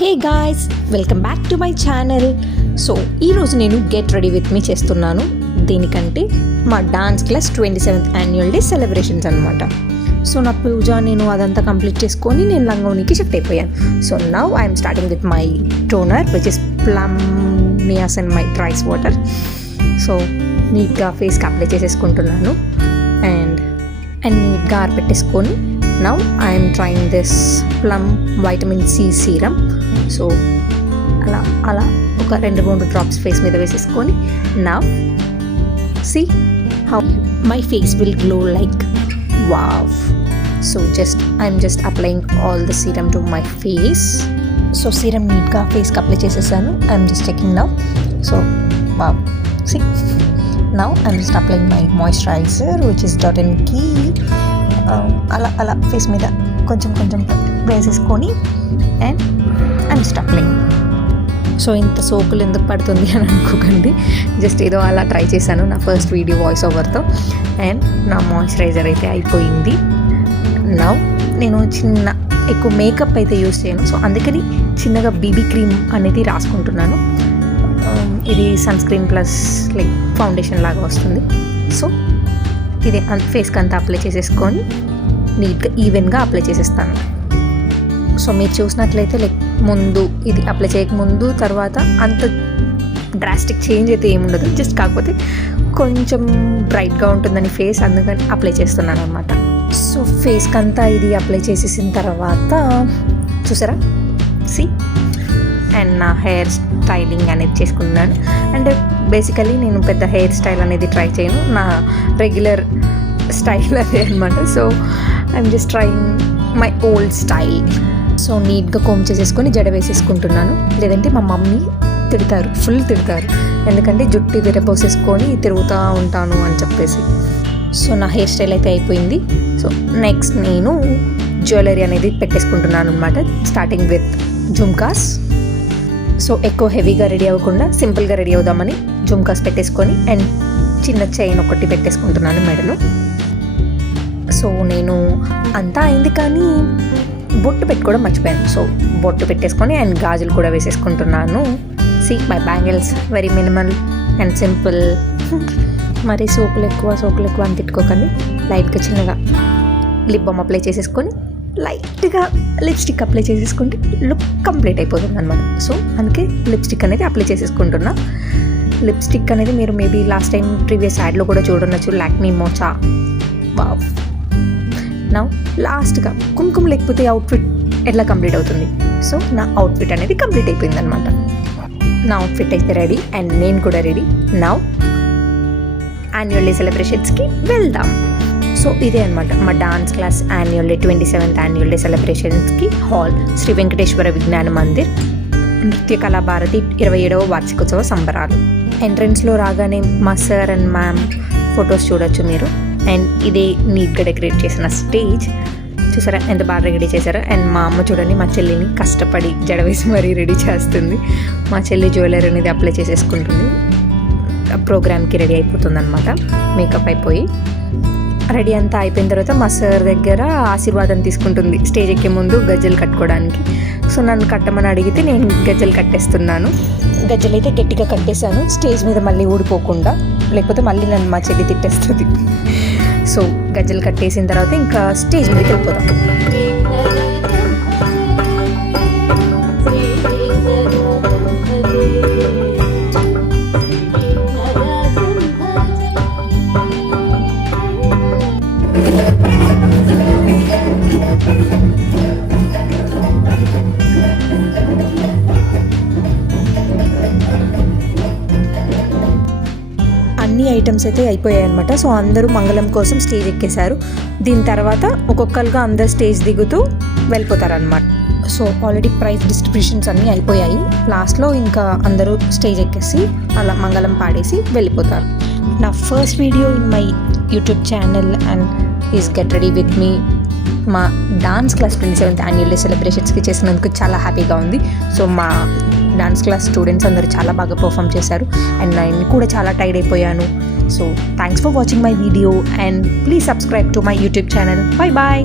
Hey guys, welcome back to my channel. So ఈరోజు నేను get ready with me చేస్తున్నాను. దేనికంటే మా dance class 27th annual day celebrations అనమాట. సో నా పూజ నేను అదంతా కంప్లీట్ చేసుకొని నేను లంగోనికి షిఫ్ట్ అయిపోయాను. So now I'm starting with my toner which is Plum niacinamide rice water. So నీట్గా ఫేస్కి అప్లై చేసేసుకుంటున్నాను అండ్ నీట్గా ఆరబెట్టేసుకొని now I'm trying this Plum vitamin C serum. So అలా ఒక 2-3 డ్రాప్స్ ఫేస్ మీద వేసేసుకొని now see how my face will glow like wow. So I'm just applying all the serum to my face. So serum neatga face ki apply chesesanu. I'm just checking now. So wow, see now I'm just applying my moisturizer which is Dot & Key. అలా face మీద కొంచెం వేసేసుకొని and I'm just applying. So ఇంత సోకులు ఎందుకు పడుతుంది అని అనుకోకండి, జస్ట్ ఏదో అలా ట్రై చేశాను నా ఫస్ట్ వీడియో వాయిస్ ఓవర్తో. అండ్ నా మాయిశ్చరైజర్ అయితే అయిపోయింది. నౌ నేను ఎక్కువ మేకప్ అయితే యూస్ చేయను, సో అందుకని చిన్నగా బీబీ క్రీమ్ అనేది రాసుకుంటున్నాను. ఇది sunscreen plus like foundation లాగా వస్తుంది. సో ఇది ఫేస్కి అంతా అప్లై చేసేసుకొని నీట్గా ఈవెన్గా అప్లై చేసేస్తాను. సో మీరు చూసినట్లయితే లైక్ ముందు ఇది అప్లై చేయకముందు తర్వాత అంత డ్రాస్టిక్ చేంజ్ అయితే ఏముండదు, జస్ట్ కాకపోతే కొంచెం బ్రైట్గా ఉంటుందని ఫేస్, అందుకని అప్లై చేస్తున్నాను అనమాట. సో ఫేస్కి అంతా ఇది అప్లై చేసేసిన తర్వాత చూసారా సి అండ్ నా హెయిర్ స్టైలింగ్ అనేది చేసుకున్నాను. అండ్ బేసికలీ నేను పెద్ద హెయిర్ స్టైల్ అనేది ట్రై చేయను, నా రెగ్యులర్ స్టైల్ అదే అనమాట. So I'm just trying my old style. So నీట్గా కోమ్ చేసేసుకొని జడ వేసేసుకుంటున్నాను, లేదంటే మా మమ్మీ ఫుల్ తిడతారు, ఎందుకంటే జుట్టు విరపోసేసుకొని తిరుగుతూ ఉంటాను అని చెప్పేసి. సో నా హెయిర్ స్టైల్ అయితే అయిపోయింది. సో నెక్స్ట్ నేను జ్యువెలరీ అనేది పెట్టేసుకుంటున్నాను అనమాట, స్టార్టింగ్ విత్ జుమ్కాస్. సో ఎక్కువ హెవీగా రెడీ అవ్వకుండా సింపుల్గా రెడీ అవుదామని జుమ్కాస్ పెట్టేసుకొని అండ్ చిన్న చైన్ ఒకటి పెట్టేసుకుంటున్నాను మెడలో. సో నేను అంతా అయింది కానీ బొట్టు పెట్టుకోవడం మర్చిపోయాను. సో బొట్టు పెట్టేసుకొని అండ్ గాజులు కూడా వేసేసుకుంటున్నాను. See my bangles very minimal and simple. మరి సోకులు ఎక్కువ అని తిట్టుకోకండి. లైట్గా చిన్నగా లిప్ బామ్ అప్లై చేసేసుకొని లైట్గా లిప్స్టిక్ అప్లై చేసేసుకుంటే లుక్ కంప్లీట్ అయిపోతుంది అనమాట. సో అందుకే లిప్స్టిక్ అనేది అప్లై చేసేసుకుంటున్నా. లిప్స్టిక్ అనేది మీరు మేబీ లాస్ట్ టైం ప్రీవియస్ యాడ్లో కూడా చూడొచ్చు, లాక్మీ మోచా. వావ్. నౌ లాస్ట్గా కుంకుమ లేకపోతే అవుట్ఫిట్ ఎట్లా కంప్లీట్ అవుతుంది? సో నా అవుట్ఫిట్ అనేది కంప్లీట్ అయిపోయింది అనమాట. నా అవుట్ఫిట్ అయితే రెడీ అండ్ నేను కూడా రెడీ. నౌ యాన్యువల్ డే సెలబ్రేషన్స్కి వెళ్దాం. సో ఇదే అనమాట మా dance class annual day 27th annual day సెలబ్రేషన్స్కి హాల్ శ్రీ వెంకటేశ్వర విజ్ఞాన మందిర్ నృత్య కళాభారతి 27వ వార్షికోత్సవ సంబరాలు. ఎంట్రన్స్లో రాగానే మా సార్ అండ్ మ్యామ్ ఫొటోస్ చూడొచ్చు మీరు. అండ్ ఇదే నీట్గా డెకరేట్ చేసిన స్టేజ్ చూసారా ఎంత బాగా రెడీ చేశారో. అండ్ మా అమ్మ చూడండి మా చెల్లిని కష్టపడి జడవేసి మరీ రెడీ చేస్తుంది. మా చెల్లి జ్యువెలరీ అనేది అప్లై చేసేసుకుంటుంది, ప్రోగ్రామ్కి రెడీ అయిపోతుంది అనమాట. మేకప్ అయిపోయి రెడీ అంతా అయిపోయిన తర్వాత మా సార్ దగ్గర ఆశీర్వాదం తీసుకుంటుంది స్టేజ్ ఎక్కే ముందు గజ్జలు కట్టుకోవడానికి. సో నన్ను కట్టమని అడిగితే నేను గజ్జలు కట్టేస్తున్నాను. గజ్జలు అయితే గట్టిగా కట్టేశాను స్టేజ్ మీద మళ్ళీ ఊడిపోకుండా, లేకపోతే మళ్ళీ నన్ను మా చెల్లి తిట్టేస్తుంది. సో గజ్జలు కట్టేసిన తర్వాత ఇంకా స్టేజ్ మీదకి వెళ్ళిపోతాం. అన్ని ఐటమ్స్ అయితే అయిపోయాయి అనమాట. సో అందరూ మంగళం కోసం స్టేజ్ ఎక్కేశారు. దీని తర్వాత ఒక్కొక్కరుగా అందరు స్టేజ్ దిగుతూ వెళ్ళిపోతారనమాట. సో ఆల్రెడీ ప్రైజ్ డిస్ట్రిబ్యూషన్స్ అన్నీ అయిపోయాయి. లాస్ట్లో ఇంకా అందరూ స్టేజ్ ఎక్కేసి అలా మంగళం పాడేసి వెళ్ళిపోతారు. నా first video in my YouTube channel and is get ready with me మా dance class 27th annual day సెలబ్రేషన్స్కి చేసినందుకు చాలా హ్యాపీగా ఉంది. సో మా డాన్స్ క్లాస్ స్టూడెంట్స్ అందరూ చాలా బాగా పర్ఫామ్ చేశారు అండ్ నేను కూడా చాలా టైర్డ్ అయిపోయాను. So thanks for watching my video and please subscribe to my YouTube channel. Bye bye.